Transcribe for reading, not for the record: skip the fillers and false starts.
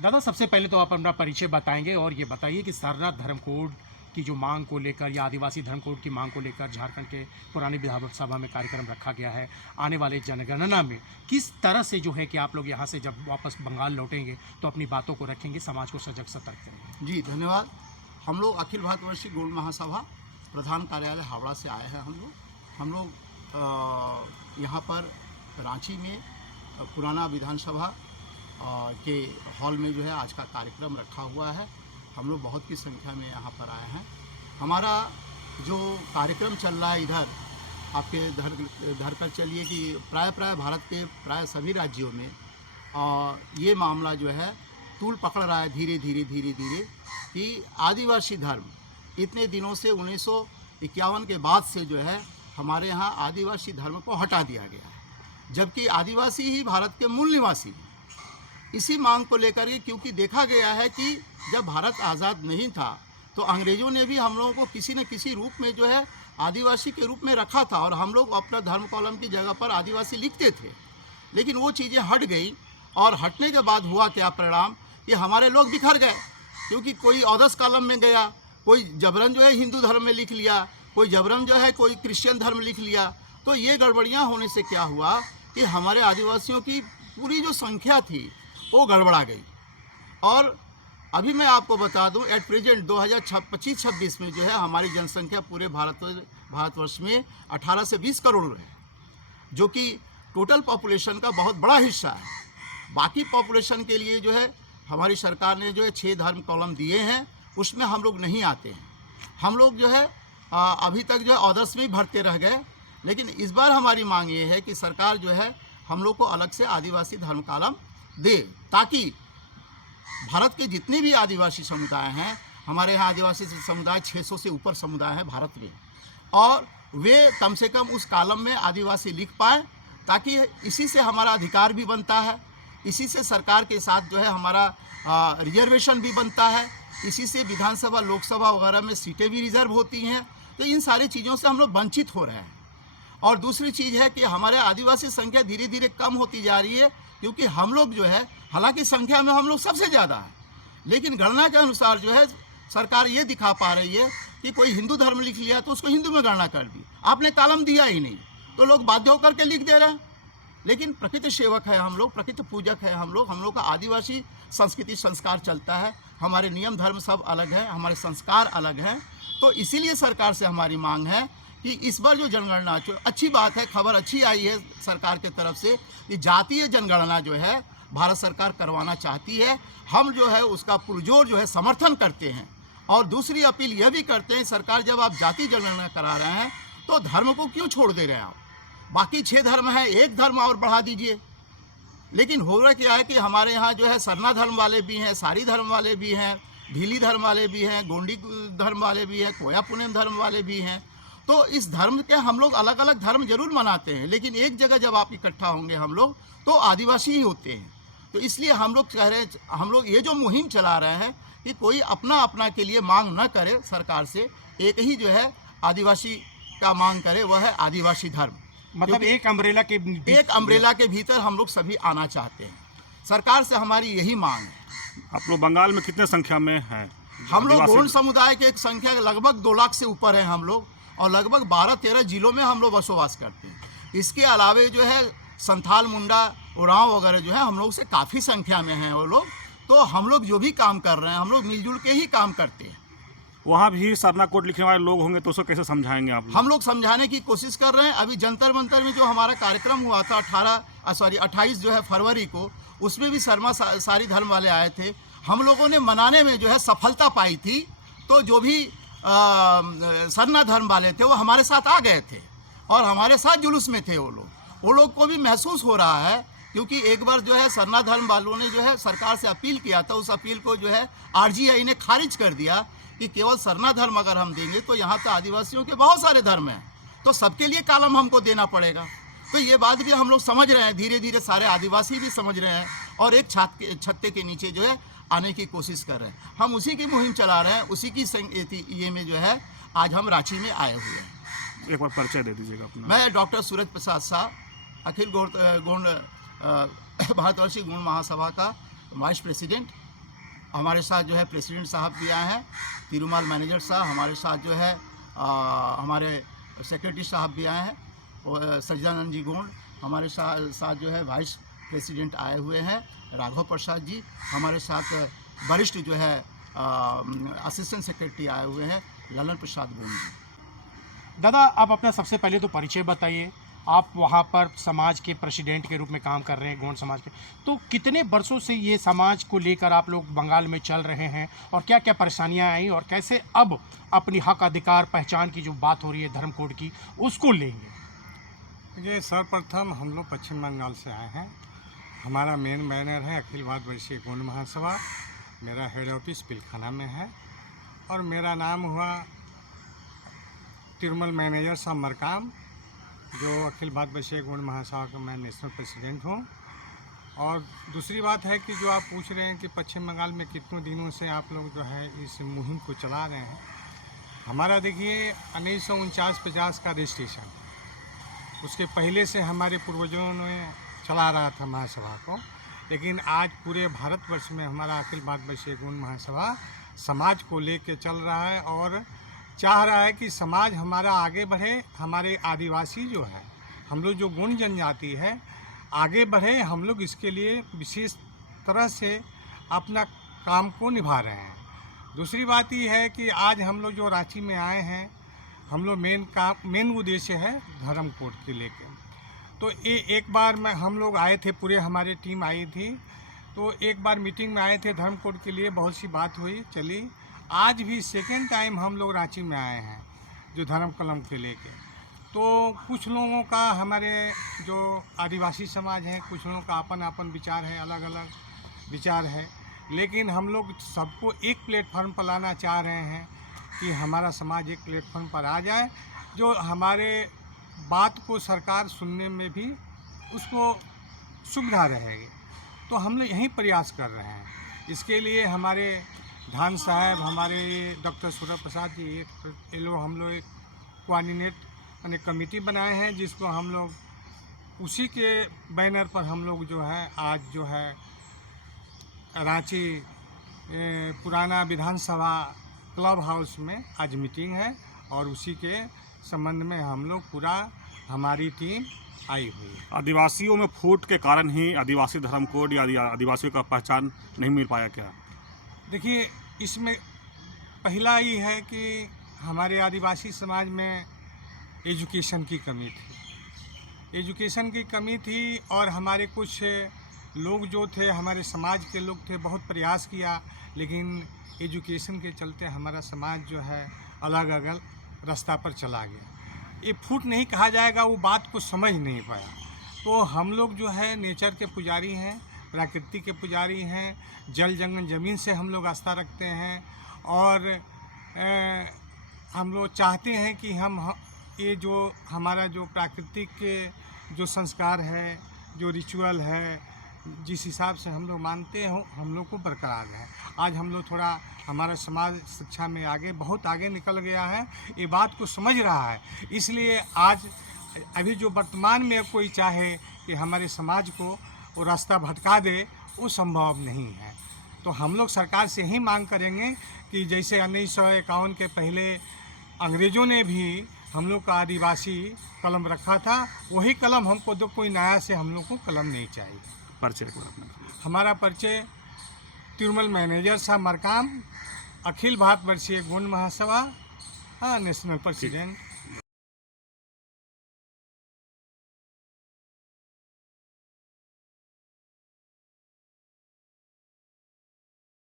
दादा, सबसे पहले तो आप अपना परिचय बताएंगे और ये बताइए कि सारनाथ धर्म कोड की जो मांग को लेकर या आदिवासी धर्म कोड की मांग को लेकर झारखंड के पुरानी विधानसभा में कार्यक्रम रखा गया है। आने वाले जनगणना में किस तरह से जो है कि आप लोग यहाँ से जब वापस बंगाल लौटेंगे तो अपनी बातों को रखेंगे, समाज को सजग सतर्क करेंगे? जी धन्यवाद। हम लोग अखिल भारतवर्षीय गौड़ महासभा प्रधान कार्यालय हावड़ा से आए हैं। हम लोग यहाँ पर रांची में पुराना विधानसभा के हॉल में जो है आज का कार्यक्रम रखा हुआ है। हम लोग बहुत की संख्या में यहाँ पर आए हैं। हमारा जो कार्यक्रम चल रहा है इधर आपके धर कर चलिए कि प्राय भारत के प्राय सभी राज्यों में ये मामला जो है तूल पकड़ रहा है धीरे धीरे कि आदिवासी धर्म इतने दिनों से 1951 के बाद से जो है हमारे यहाँ आदिवासी धर्म को हटा दिया गया है, जबकि आदिवासी ही भारत के मूल निवासी हैं। इसी मांग को लेकर के, क्योंकि देखा गया है कि जब भारत आज़ाद नहीं था तो अंग्रेज़ों ने भी हम लोगों को किसी न किसी रूप में जो है आदिवासी के रूप में रखा था और हम लोग अपना धर्म कॉलम की जगह पर आदिवासी लिखते थे। लेकिन वो चीज़ें हट गई और हटने के बाद हुआ क्या परिणाम कि हमारे लोग बिखर गए, क्योंकि कोई ऑदर्स कॉलम में गया, कोई जबरन जो है हिंदू धर्म में लिख लिया, कोई जबरन जो है कोई क्रिश्चियन धर्म लिख लिया। तो ये गड़बड़ियाँ होने से क्या हुआ कि हमारे आदिवासियों की पूरी जो संख्या थी वो गड़बड़ा गई। और अभी मैं आपको बता दूं एट प्रेजेंट 2025-26 में जो है हमारी जनसंख्या पूरे भारतवर्ष में 18 से 20 करोड़ है, जो कि टोटल पॉपुलेशन का बहुत बड़ा हिस्सा है। बाकी पॉपुलेशन के लिए जो है हमारी सरकार ने जो है 6 धर्म कॉलम दिए हैं, उसमें हम लोग नहीं आते हैं। हम लोग जो है अभी तक जो है ऑदर्स में ही भरते रह गए। लेकिन इस बार हमारी मांग ये है कि सरकार जो है हम लोग को अलग से आदिवासी धर्म कॉलम दे, ताकि भारत के जितने भी आदिवासी समुदाय हैं, हमारे यहाँ आदिवासी समुदाय 600 से ऊपर समुदाय हैं भारत में, और वे कम से कम उस कॉलम में आदिवासी लिख पाएँ, ताकि इसी से हमारा अधिकार भी बनता है, इसी से सरकार के साथ जो है हमारा रिजर्वेशन भी बनता है, इसी से विधानसभा लोकसभा वगैरह में सीटें भी रिजर्व होती हैं। तो इन सारी चीज़ों से हम लोग वंचित हो रहे हैं। और दूसरी चीज़ है कि हमारे आदिवासी संख्या धीरे धीरे कम होती जा रही है, क्योंकि हम लोग जो है हालांकि संख्या में हम लोग सबसे ज़्यादा है, लेकिन गणना के अनुसार जो है सरकार ये दिखा पा रही है कि कोई हिंदू धर्म लिख लिया तो उसको हिंदू में गणना कर दी, आपने कॉलम दिया ही नहीं, तो लोग बाध्य होकर के लिख दे रहे हैं। लेकिन प्रकृति सेवक है हम लोग, प्रकृति पूजक है हम लोग का आदिवासी संस्कृति संस्कार चलता है, हमारे नियम धर्म सब अलग है, हमारे संस्कार अलग हैं। तो इसीलिए सरकार से हमारी मांग है कि इस बार जो जनगणना, अच्छी बात है, खबर अच्छी आई है सरकार के तरफ से कि जातीय जनगणना जो है भारत सरकार करवाना चाहती है। हम जो है उसका पुरजोर जो है समर्थन करते हैं। और दूसरी अपील यह भी करते हैं, सरकार जब आप जातीय जनगणना करा रहे हैं तो धर्म को क्यों छोड़ दे रहे हैं आप? बाकी 6 धर्म हैं, एक धर्म और बढ़ा दीजिए। लेकिन हो रहा क्या है कि हमारे यहाँ जो है सरना धर्म वाले भी हैं, सारी धर्म वाले भी हैं, भीली धर्म वाले भी हैं, गोंडी धर्म वाले भी हैं, कोया पुनेम धर्म वाले भी हैं। तो इस धर्म के हम लोग अलग अलग धर्म जरूर मनाते हैं, लेकिन एक जगह जब आप इकट्ठा होंगे हम लोग तो आदिवासी ही होते हैं। तो इसलिए हम लोग कह रहे हैं, हम लोग ये जो मुहिम चला रहे हैं कि कोई अपना के लिए मांग न करे सरकार से, एक ही जो है आदिवासी का मांग करे, वह है आदिवासी धर्म। मतलब एक अम्ब्रेला के भीतर हम लोग सभी आना चाहते हैं। सरकार से हमारी यही मांग है। आप लोग बंगाल में कितने संख्या में हैं? हम लोग गौड़ समुदाय के एक संख्या लगभग 2 लाख से ऊपर है हम लोग, और लगभग 12-13 जिलों में हम लोग बसोबास करते हैं। इसके अलावे जो है संथाल, मुंडा, उरांव वगैरह जो है हम लोग से काफ़ी संख्या में हैं वो लोग। तो हम लोग जो भी काम कर रहे हैं हम लोग मिलजुल के ही काम करते हैं। वहाँ भी सरना कोड लिखने वाले लोग होंगे, तो उसको कैसे समझाएंगे आप लोग? हम लोग समझाने की कोशिश कर रहे हैं। अभी जंतर मंतर में जो हमारा कार्यक्रम हुआ था 28 जो है फरवरी को, उसमें भी सारी धर्म वाले आए थे। हम लोगों ने मनाने में जो है सफलता पाई थी। तो जो भी सरना धर्म वाले थे वो हमारे साथ आ गए थे और हमारे साथ जुलूस में थे वो लोग को भी महसूस हो रहा है, क्योंकि एक बार जो है सरना धर्म वालों ने जो है सरकार से अपील किया था। उस अपील को जो है RGI ने खारिज कर दिया कि केवल सरना धर्म अगर हम देंगे तो यहाँ तो आदिवासियों के बहुत सारे धर्म हैं, तो सबके लिए कॉलम हमको देना पड़ेगा। तो ये बात भी हम लोग समझ रहे हैं, धीरे धीरे सारे आदिवासी भी समझ रहे हैं और एक छत्ते के नीचे जो है आने की कोशिश कर रहे हैं। हम उसी की मुहिम चला रहे हैं, उसी की ये में जो है आज हम रांची में आए हुए हैं। एक बार परिचय दे दीजिएगा अपना। मैं डॉक्टर सूरज प्रसाद शाह, अखिल गौड़ भारतवर्षीय गौड़ महासभा का वाइस प्रेसिडेंट हमारे साथ जो है प्रेसिडेंट साहब भी आए हैं, तिरुमाल मैनेजर साहब, हमारे साथ जो है हमारे सेक्रेटरी साहब भी आए हैं, और सज्जानंद जी गोंड हमारे साथ जो है वाइस प्रेसिडेंट आए हुए हैं, राघव प्रसाद जी हमारे साथ वरिष्ठ जो है असिस्टेंट सेक्रेटरी आए हुए हैं, ललन प्रसाद गोंड जी। दादा, आप अपना सबसे पहले तो परिचय बताइए। आप वहाँ पर समाज के प्रेसिडेंट के रूप में काम कर रहे हैं, गोंड समाज के, तो कितने वर्षों से ये समाज को लेकर आप लोग बंगाल में चल रहे हैं और क्या क्या परेशानियाँ आई और कैसे अब अपनी हक अधिकार पहचान की जो बात हो रही है धर्म कोड की, उसको लेंगे? ये सर्वप्रथम हम लोग पश्चिम बंगाल से आए हैं। हमारा मेन बैनर है अखिल भारतवर्षीय गोंड महासभा। मेरा हेड ऑफिस पिलखाना में है और मेरा नाम हुआ तिरुमल मैनेजर साहब मरकाम, जो अखिल भारतवर्षीय गोंड महासभा का मैं नेशनल प्रेसिडेंट हूँ। और दूसरी बात है कि जो आप पूछ रहे हैं कि पश्चिम बंगाल में कितने दिनों से आप लोग जो है इस मुहिम को चला रहे हैं, हमारा देखिए 1949-50 का रजिस्ट्रेशन, उसके पहले से हमारे पूर्वजों ने चला रहा था महासभा को, लेकिन आज पूरे भारतवर्ष में हमारा अखिल भारतवर्षीय गोंड महासभा समाज को लेके चल रहा है और चाह रहा है कि समाज हमारा आगे बढ़े, हमारे आदिवासी जो है, हम लोग जो गोंड जनजाति है आगे बढ़े। हम लोग इसके लिए विशेष तरह से अपना काम को निभा रहे हैं। दूसरी बात ये है कि आज हम लोग जो रांची में आए हैं, हम लोग मेन उद्देश्य है धर्म कोड के लेके। तो एक बार में हम लोग आए थे, पूरे हमारी टीम आई थी, तो एक बार मीटिंग में आए थे धर्म कोड के लिए, बहुत सी बात हुई चली। आज भी सेकेंड टाइम हम लोग रांची में आए हैं जो धर्म कलम के लेके। तो कुछ लोगों का, हमारे जो आदिवासी समाज है, कुछ लोगों का अपन विचार है, अलग अलग विचार है, लेकिन हम लोग सबको एक प्लेटफार्म पर लाना चाह रहे हैं कि हमारा समाज एक प्लेटफार्म पर आ जाए, जो हमारे बात को सरकार सुनने में भी उसको सुविधा रहेगी। तो हम लोग यही प्रयास कर रहे हैं। इसके लिए हमारे धान साहब, हमारे डॉक्टर सूर्य प्रसाद जी, ये लोग हम लोग एक कोऑर्डिनेट यानी कमेटी बनाए हैं, जिसको हम लोग उसी के बैनर पर हम लोग जो है आज जो है रांची पुराना विधानसभा क्लब हाउस में आज मीटिंग है और उसी के संबंध में हम लोग पूरा हमारी टीम आई हुई है। आदिवासियों में फूट के कारण ही आदिवासी धर्म कोड या आदिवासियों का पहचान नहीं मिल पाया क्या? देखिए, इसमें पहला ये है कि हमारे आदिवासी समाज में एजुकेशन की कमी थी और हमारे कुछ लोग जो थे, हमारे समाज के लोग थे, बहुत प्रयास किया, लेकिन एजुकेशन के चलते हमारा समाज जो है अलग अलग रास्ता पर चला गया। ये फूट नहीं कहा जाएगा, वो बात को समझ नहीं पाया। तो हम लोग जो है नेचर के पुजारी हैं, प्रकृति के पुजारी हैं, जल जंगल ज़मीन से हम लोग आस्था रखते हैं और हम लोग चाहते हैं कि हम ये जो हमारा जो प्राकृतिक के जो संस्कार है, जो रिचुअल है, जिस हिसाब से हम लोग मानते हो, हम लोग को बरकरार है। आज हम लोग थोड़ा, हमारा समाज शिक्षा में बहुत आगे निकल गया है, ये बात को समझ रहा है। इसलिए आज अभी जो वर्तमान में कोई चाहे कि हमारे समाज को वो रास्ता भटका दे, वो संभव नहीं है। तो हम लोग सरकार से ही मांग करेंगे कि जैसे 1951 के पहले अंग्रेज़ों ने भी हम लोग का आदिवासी कलम रखा था, वही कलम हमको दो, कोई नया से हम लोग को कलम नहीं चाहिए। परिचय हमारा परिचय तिरुमल मैनेजर साहब मरकाम, अखिल भारतवर्षीय गोंड महासभा, नेशनल प्रेसिडेंट।